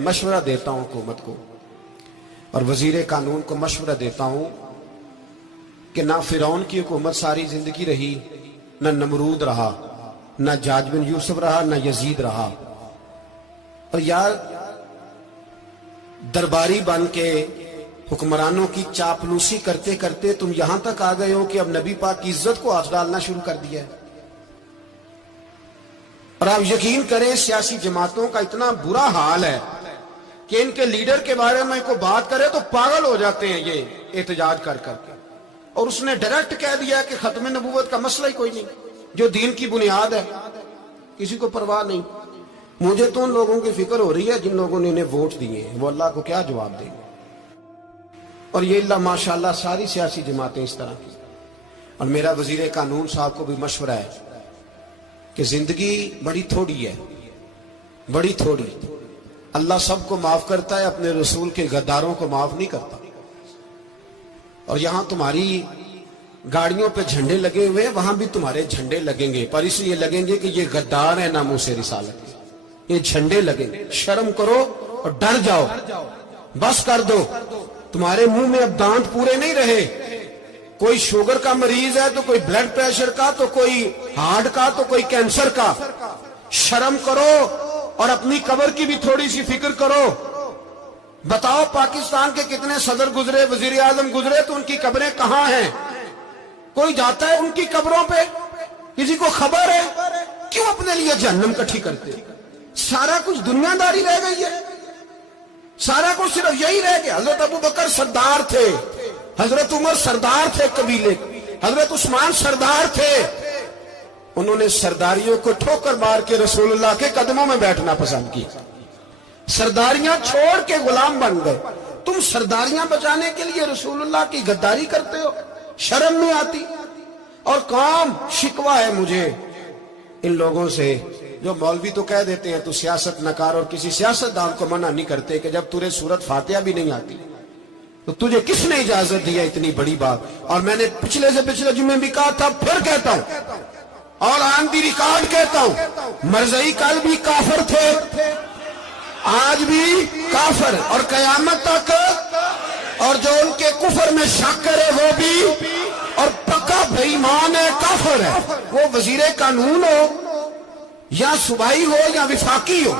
मशवरा देता हूं हुकूमत को और वजीर कानून को मशवरा देता हूं कि ना फिरौन की हुकूमत सारी जिंदगी रही, ना नमरूद रहा, ना जाज बिन यूसुफ रहा, ना यजीद रहा। और यार दरबारी बन के हुक्मरानों की चापलूसी करते करते तुम यहां तक आ गए हो कि अब नबी पाक की इज्जत को हाथ डालना शुरू कर दिया है। और आप यकीन करें सियासी जमातों का इतना बुरा हाल है कि इनके लीडर के बारे में कोई बात करे तो पागल हो जाते हैं ये एहतजाज कर करके। और उसने डायरेक्ट कह दिया कि खत्म नबूवत का मसला ही कोई नहीं, जो दीन की बुनियाद है, किसी को परवाह नहीं। मुझे तो उन लोगों की फिक्र हो रही है जिन लोगों ने इन्हें वोट दिए हैं, वो अल्लाह को क्या जवाब देंगे। और ये अल्लाह माशाल्लाह सारी सियासी जमातें इस तरह की। और मेरा वजीर कानून साहब को भी मशवरा है कि जिंदगी बड़ी थोड़ी है, बड़ी थोड़ी। अल्लाह सबको माफ करता है, अपने रसूल के गद्दारों को माफ नहीं करता। और यहां तुम्हारी गाड़ियों पे झंडे लगे हुए हैं, वहां भी तुम्हारे झंडे लगेंगे, पर इसलिए लगेंगे कि ये गद्दार है नामूसे रिसालत के। ये झंडे लगेंगे। शर्म करो और डर जाओ, बस कर दो। तुम्हारे मुंह में अब दांत पूरे नहीं रहे। कोई शुगर का मरीज है तो कोई ब्लड प्रेशर का, तो कोई हार्ट का, तो कोई कैंसर का। शर्म करो और अपनी कब्र की भी थोड़ी सी फिक्र करो। बताओ पाकिस्तान के कितने सदर गुजरे, वजीर आजम गुजरे, तो उनकी कब्रें कहां हैं? कोई जाता है उनकी कब्रों पे? किसी को खबर है? क्यों अपने लिए जहन्नम इकट्ठी करते? सारा कुछ दुनियादारी रह गई है, सारा कुछ सिर्फ यही रह गया। हजरत अबू बकर सरदार थे, हजरत उमर सरदार थे कबीले, हजरत उस्मान सरदार थे। उन्होंने सरदारियों को ठोकर मार के रसूलुल्लाह के कदमों में बैठना पसंद किया। सरदारियां छोड़ के गुलाम बन गए। तुम सरदारियां बचाने के लिए रसूलुल्लाह की गद्दारी करते हो, शर्म नहीं आती? और कौम शिकवा है मुझे इन लोगों से जो मौलवी तो कह देते हैं तू सियासत नकार, और किसी सियासतदान को मना नहीं करते कि जब तुझे सूरत फातिहा भी नहीं आती तो तुझे किसने इजाजत दिया इतनी बड़ी बात। और मैंने पिछले से पिछले जुम्मे भी कहा था, फिर कहता हूं और ऑन दी रिकॉर्ड कहता हूं, मरज़ई कल भी काफिर थे, आज भी काफिर और कयामत तक। और जो उनके कुफर में शक करे वो भी, और पक्का बेईमान है, काफिर है। वो वजीर कानून हो या सूबाई हो या विफाकी हो,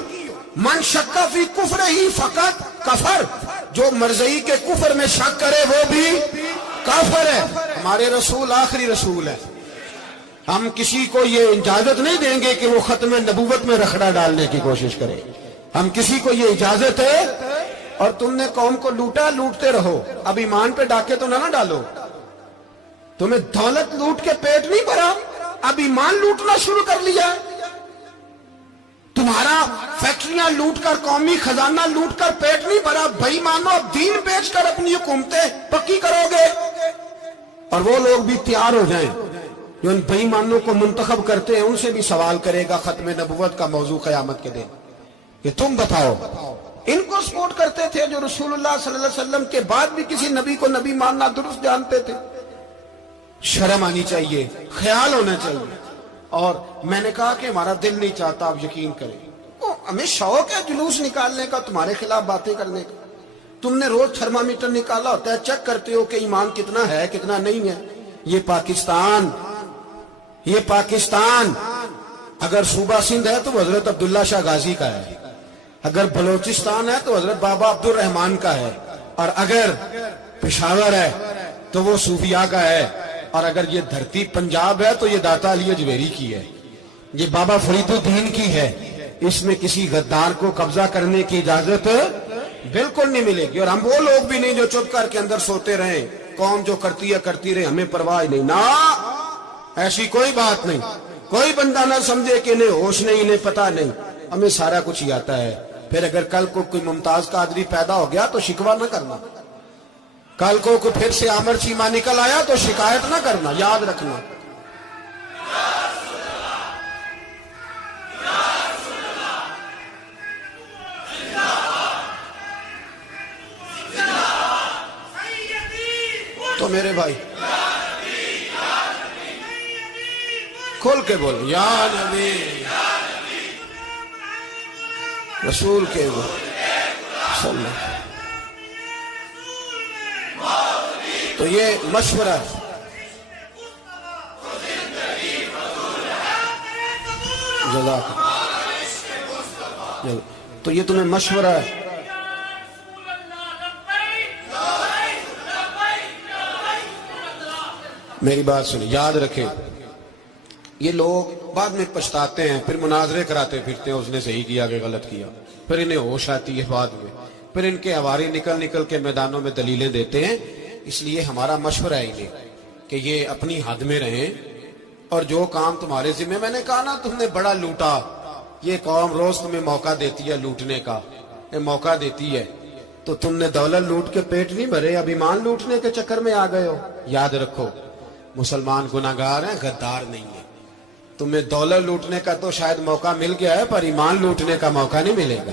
मन शक्का फी कुफर ही फकत कफर। जो मरज़ई के कुफर में शक करे वो भी काफिर है। हमारे रसूल आखिरी रसूल है। हम किसी को ये इजाजत नहीं देंगे कि वो खत्म नबूवत में रखड़ा डालने की कोशिश करे। हम किसी को ये इजाजत है। और तुमने कौम को लूटा, लूटते रहो, अब ईमान पे डाके तो ना डालो। तुम्हें दौलत लूट के पेट नहीं भरा, अब ईमान लूटना शुरू कर लिया। तुम्हारा फैक्ट्रियां लूटकर, कौमी खजाना लूटकर पेट नहीं भरा। बेईमानो, अब दीन बेचकर अपनी हुकूमतें पक्की करोगे। और वो लोग भी तैयार हो जाएं जो इन बेईमानों को मुंतखब करते हैं, उनसे भी सवाल करेगा खत्म नबुव्वत का मौजू क़यामत के दिन कि तुम बताओ। इनको सपोर्ट करते थे जो रसूलुल्लाह सल्लल्लाहु अलैहि वसल्लम के बाद भी किसी नबी को नबी मानना दुरुस्त जानते थे। शर्म आनी चाहिए, ख्याल होना चाहिए। और मैंने कहा कि हमारा दिल नहीं चाहता, आप यकीन करें। हमें शौक है जुलूस निकालने का, तुम्हारे खिलाफ बातें करने का। तुमने रोज थर्मामीटर निकाला होता है, चेक करते हो कि ईमान कितना है कितना नहीं है। ये पाकिस्तान अगर सूबा सिंध है तो हजरत अब्दुल्ला शाह गाजी का है, अगर बलोचिस्तान है तो हजरत बाबा अब्दुल रहमान का है, और अगर पेशावर है तो वो सूफिया का है, और अगर ये धरती पंजाब है तो ये दाता अली अजमेरी की है, ये बाबा फरीदुद्दीन की है। इसमें किसी गद्दार को कब्जा करने की इजाजत बिल्कुल नहीं मिलेगी। और हम वो लोग भी नहीं जो चुप करके अंदर सोते रहे, कौन जो करती है करती रहे, हमें परवाह नहीं ना, ऐसी कोई बात नहीं। कोई बंदा ना समझे कि इन्हें होश नहीं, इन्हें पता नहीं, हमें सारा कुछ ही आता है। फिर अगर कल को कोई मुमताज कादरी पैदा हो गया तो शिकवा ना करना, कल को कोई फिर से आमर चीमा निकल आया तो शिकायत ना करना, याद रखना। तो मेरे भाई खोल के बोल, या नबी रसूल के बोल। تو یہ مشورہ ہے. تو یہ تمہیں مشورہ ہے. میری بات سنیں, یاد رکھیں, یہ لوگ بعد میں پچھتاتے ہیں, پھر مناظرے کراتے پھرتے ہیں اس نے صحیح کیا کہ غلط کیا, پھر انہیں ہوش آتی ہے بعد میں, پھر ان کے ہواری نکل کے میدانوں میں دلیلیں دیتے ہیں. اس لیے ہمارا مشورہ ہے انہیں کہ یہ اپنی حد میں رہیں, اور جو کام تمہارے ذمہ, میں نے کہا نا تم نے بڑا لوٹا, یہ قوم روز تمہیں موقع دیتی ہے لوٹنے کا, یہ موقع دیتی ہے, تو تم نے دولت لوٹ کے پیٹ نہیں بھرے, اب ایمان لوٹنے کے چکر میں آ گئے ہو. یاد رکھو, مسلمان گناہگار ہیں, غدار نہیں ہیں. تمہیں دولت لوٹنے کا تو شاید موقع مل گیا ہے, پر ایمان لوٹنے کا موقع نہیں ملے گا.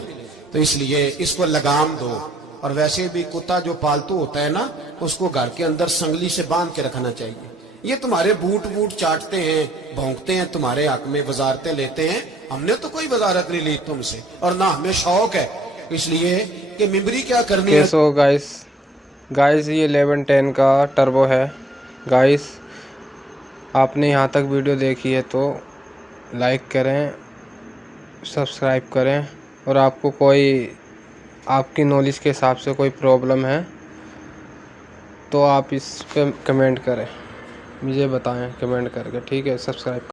تو اس لیے اس کو لگام دو. اور ویسے بھی کتا جو پالتو ہوتا ہے نا, اس کو گھر کے اندر سنگلی سے باندھ کے رکھنا چاہیے. یہ تمہارے بوٹ چاٹتے ہیں, بھونکتے ہیں, تمہارے حق میں وزارتیں لیتے ہیں. ہم نے تو کوئی وزارت نہیں لی تم سے, اور نہ ہمیں شوق ہے, اس لیے کہ ممبری کیا کرنی ہے. سو گائز یہ 1110 کا ٹربو ہے. گائز آپ نے یہاں تک ویڈیو دیکھی ہے تو لائک کریں, سبسکرائب کریں, اور آپ کو کوئی آپ کی نالج کے حساب سے کوئی پرابلم ہے تو آپ اس پہ کمنٹ کریں, مجھے بتائیں کمنٹ کر کے, ٹھیک ہے. سبسکرائب